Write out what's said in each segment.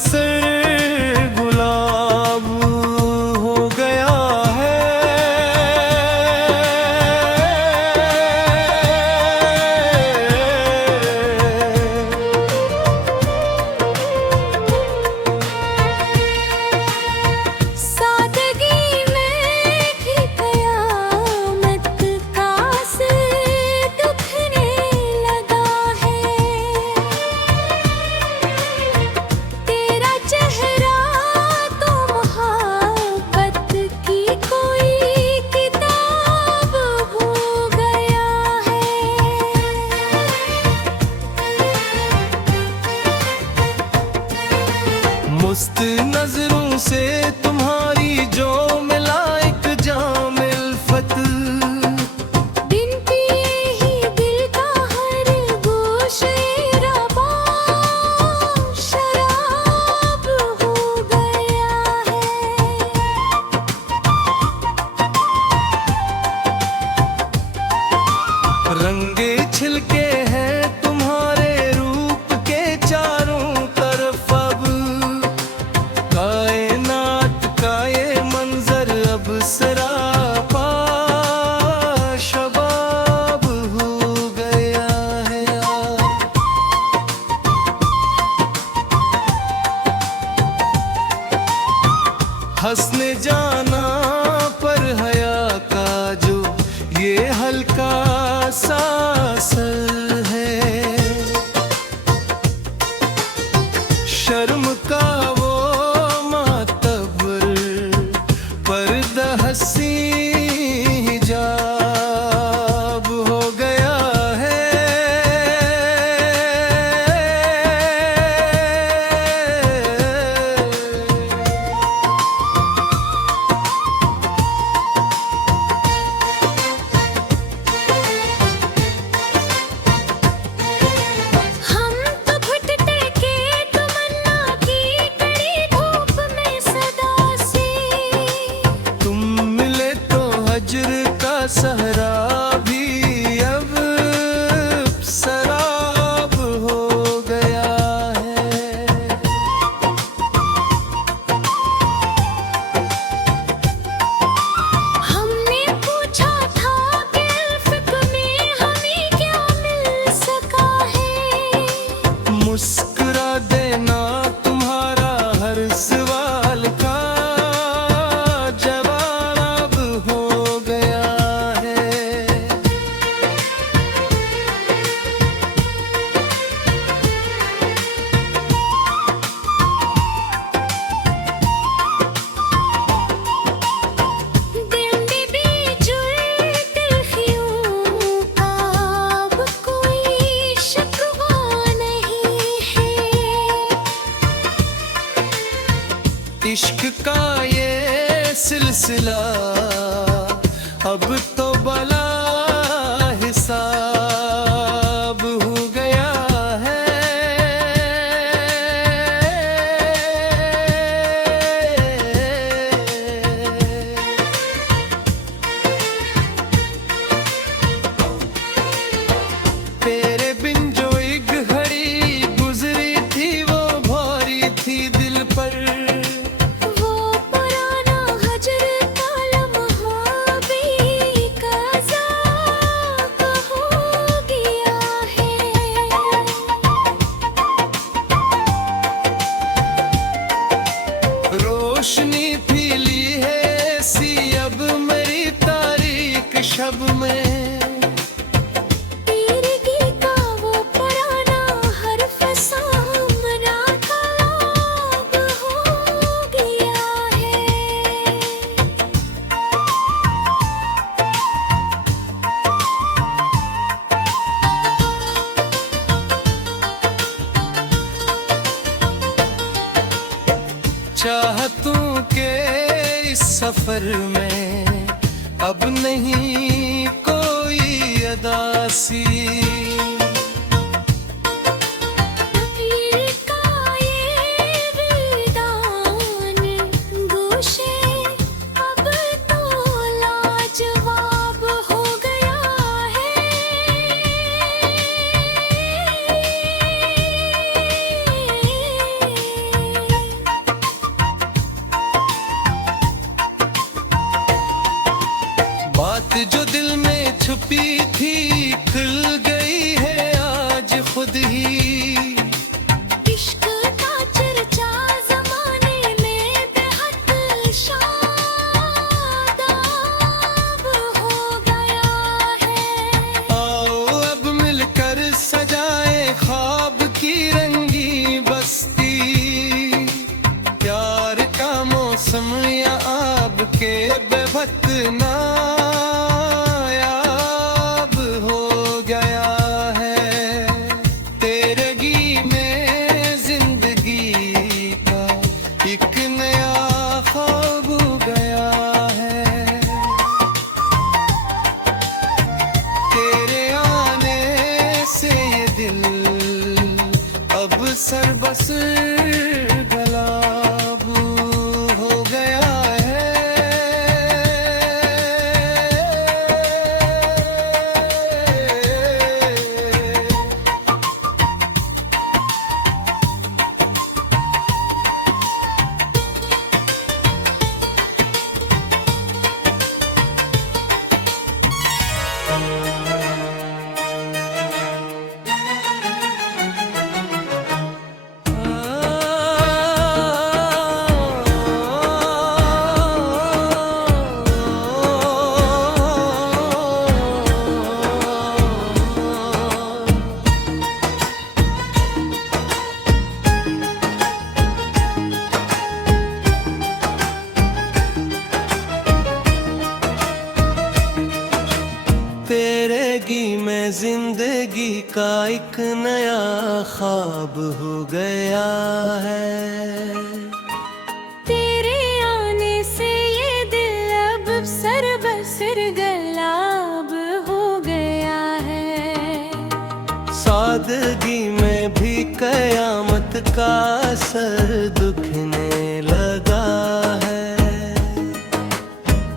असर गुलाब हो गया है। सादगी में भी कयामत का असर दिखने लगा है। तेरा चेहरा तो मोहब्बत की कोई किताब हो गया है। मुस्त नजरों से तुम्हारी जो मिला एक जाम उल्फत, बिन पिए ही दिल का हर गोशे रबा शराब हो गया है। रंगे छिलके हैं तुम्हारे रूप के चारों तरफ। अब कायनात का ये मंजर अब सरापा शबाब हो गया है। हंसने जाना पर हया का जो ये हल्का सा असर है। शर्म का वो मातबर पर्दा हंसी हिजाब हो गया है। हम तो घुटते के तमन्ना की कड़ी धूप में सदा से। तुम मिले तो हजर का सहरा भी अब शराब हो गया है। हमने पूछा था कि इल्फ़ में हमें क्या मिल सका है। मुस्कुरा देना तुम्हारा हर सवाल का जवाब हो गया है। दिल में बेजुर तिल्खियों का अब कोई शिकवा नहीं है। इश्क का ये सिलसिला अब तो बला हिसाब हो गया है। तेरे बिन जो एक घड़ी गुजरी थी वो भारी थी दिल पर। वो पुराना हजर का लम्हा भी क़ज़ा हो गया है। रोशनी फीली है सी अब मेरी तारीख शब में। तेरगी का वो पुराना हर्फ सामना ख़राब हो गया है। चाहतों के इस सफर में अब नहीं कोई अदासी। तकदीर का ये विदान गोशे अब तो लाजवाब हो गया है। जो दिल में छुपी थी खुल गई है आज खुद ही। इश्क का चर्चा जमाने में बेहद शादाब हो गया है। आओ अब मिलकर सजाए ख्वाब की रंगी बस्ती, प्यार का मौसम या आब के बेबत नायाब हो गया है। तेरगी में जिंदगी का एक नया ख्वाब हो गया है। तेरे आने से ये दिल अब सरबसर गुलाब हो गया है। तेरेगी में जिंदगी का एक नया ख्वाब हो गया है। तेरे आने से ये दिल अब सरबसर गुलाब हो गया है। सादगी में भी कयामत का असर दुखने लगा है।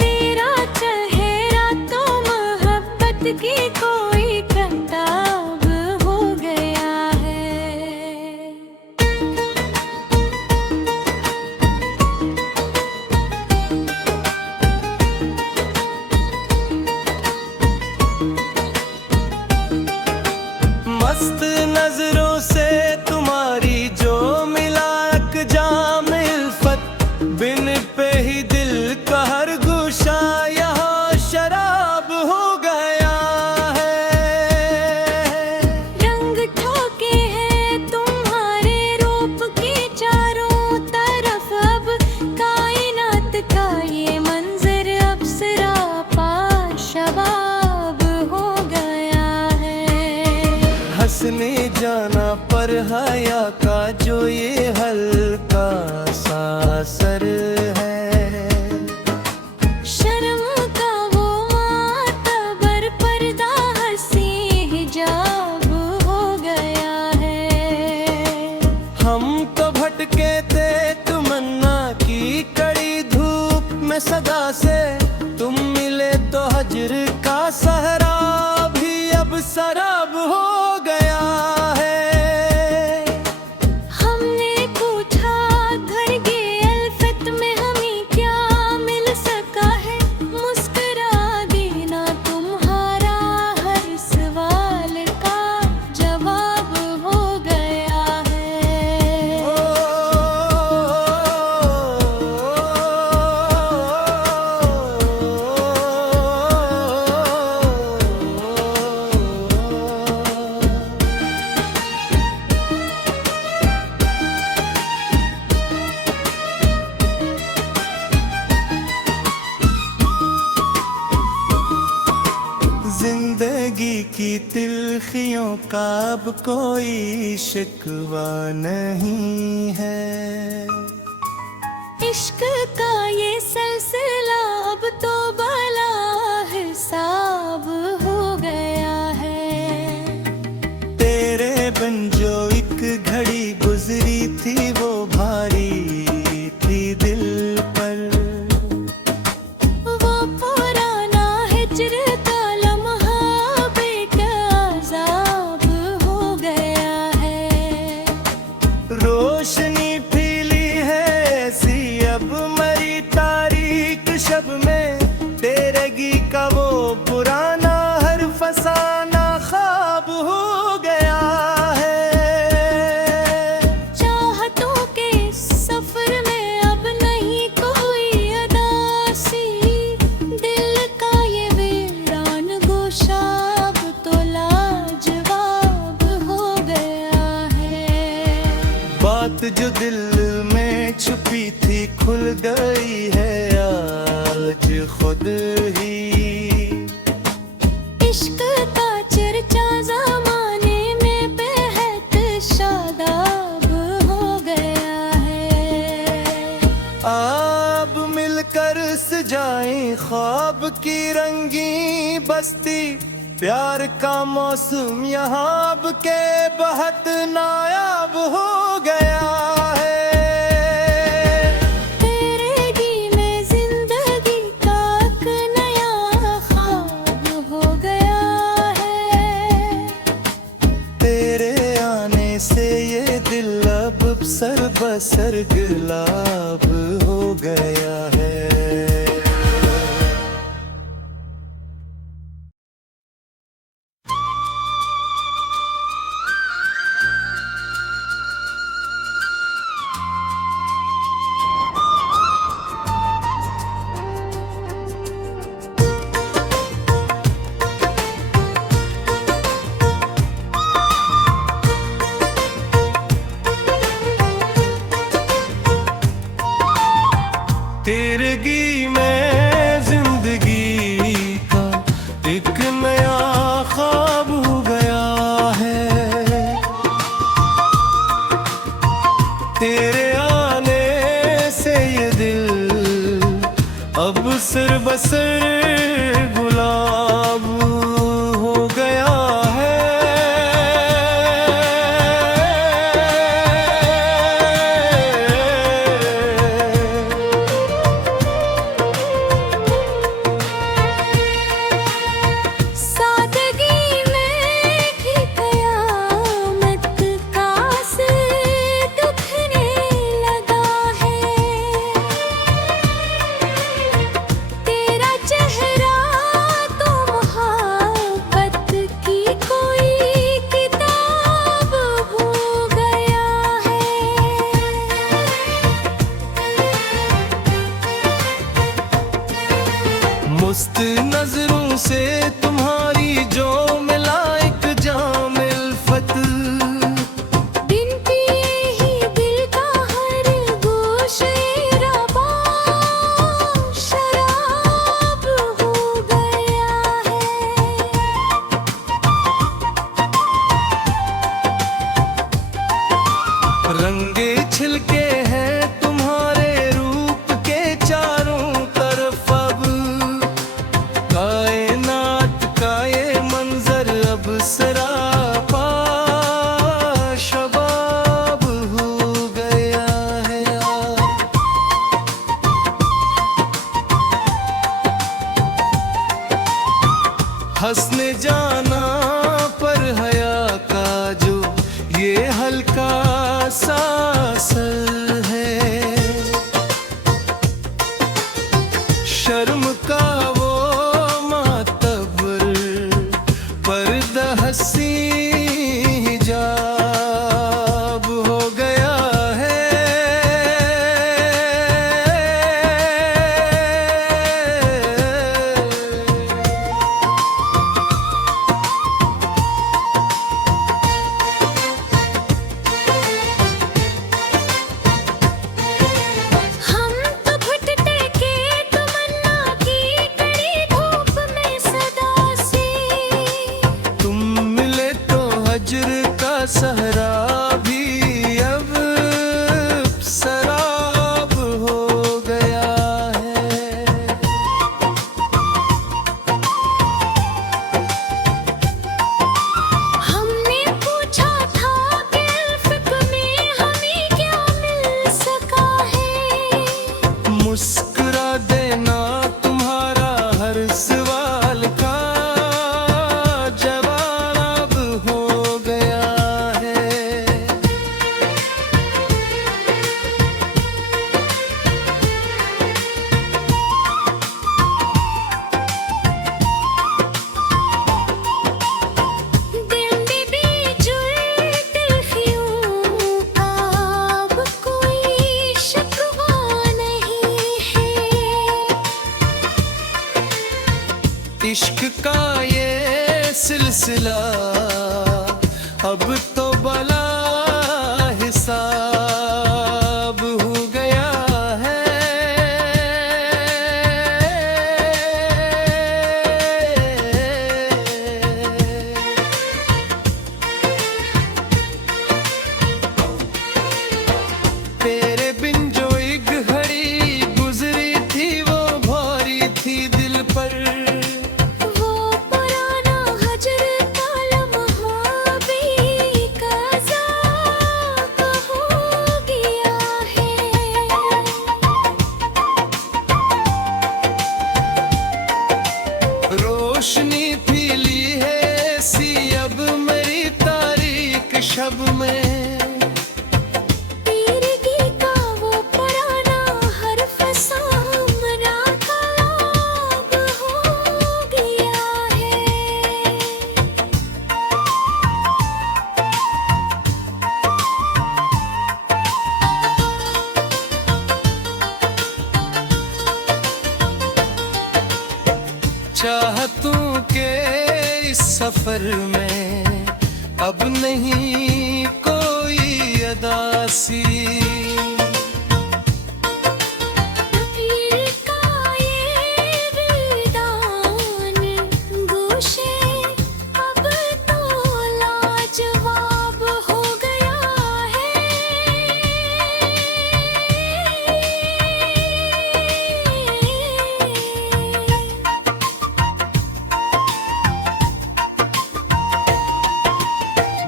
तेरा चेहरा तो मोहब्बत की कोई किताब हो गया है। मस्त नजरों से तुम्हारी जो मिला जाम इल्फत, बिन पे ही दिल का हर गुशा यहाँ शराब हो गया है। रंग ठोके हैं तुम्हारे रूप के चारों तरफ, अब कायनात का ये मंजर अब सरापा शबाब हो गया है। हंसने जाना पर हया का जो ये हल्का सा असर है। शर्म का वो मातबर पर्दा हंसी हिजाब हो गया है। हम तो भटके थे तमन्ना की कड़ी धूप में सदा से, तुम मिले तो हजर का सहरा भी अब शराब हो गया है। हमने पूछा घर के अल्फत में हमें क्या मिल सका है, मुस्कुरा देना तुम्हारा हर सवाल का जवाब हो गया है। जिंदगी की तिल्खियों का अब कोई शिकवा नहीं है। इश्क का ये सिलसिला अब तो बला हिसाब हो गया है। तेरे बिन जो एक घड़ी गुजरी थी वो भारी थी दिल पर। वो पुराना हिज्र का लम्हा बेकाज़ाब हो गया है। रोशनी फीली है ऐसी अब मरी भी खुल गई है आज खुद ही। इश्क का चर्चा जमाने में बेहद शादाब हो गया है। अब मिलकर सजाएं ख्वाब की रंगी बस्ती, प्यार का मौसम यहाँ अब के बहुत नायाब हो गया है। सर बसर गुलाब हो गया है। तेरगी में जिंदगी का एक नया ख्वाब हो गया है। तेरे आने से ये दिल अब सिर बसर गुलाब हो गया है। मुस्त नजरों से तुम्हारी जो मिला एक जाम उल्फत, बिन पिए ही दिल का हर गोशे रबा शराब हो गया है। रंगे छिलके हैं तुम्हारे रूप के चारों तरफ, अब कायनात का ये मंजर अब सरापा शबाब हो गया है। हंसने जाना पर हया का जो ये हल्का सा असर है, शर्म का वो मातबर पर्दा हंसी हिजाब हो गया है। हम तो भटके के तमन्ना की कड़ी धूप में सदा से, तुम मिले तो हजर का सहरा भी अब शराब हो गया है। हमने पूछा था कि इल्फक में हमें क्या मिल सका है। मुस्कुरा देना तुम्हारा हर सवाल का जवाब हो गया है। दिल में बेजुर तिल्फियों का अब कोई शिकवा नहीं है। इश्क का ये सिलसिला अब तो बला हिसाब हो गया है। चाहतों के इस सफर में अब नहीं कोई अदासी। पीर का ये विदान गोशे अब तो लाजवाब हो गया है।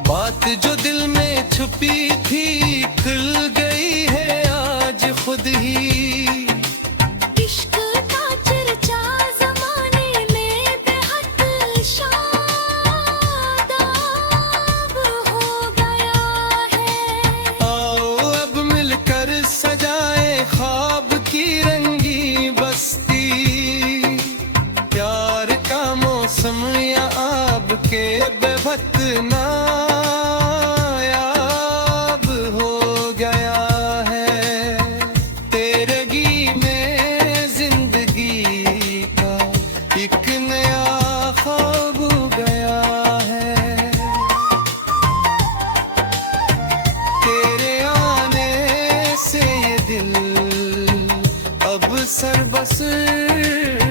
बात जो दिल में छुपी थी खुल गई है आज खुद ही। इश्क का चर्चा ज़माने में बेहद शादाब हो गया है। आओ अब मिलकर सजाए ख्वाब की रंगी बस्ती। प्यार का मौसम या आब के बेबत नायाब हो गया है। तेरगी में जिंदगी का एक नया ख्वाब गया है। तेरे आने से ये दिल अब सरबसर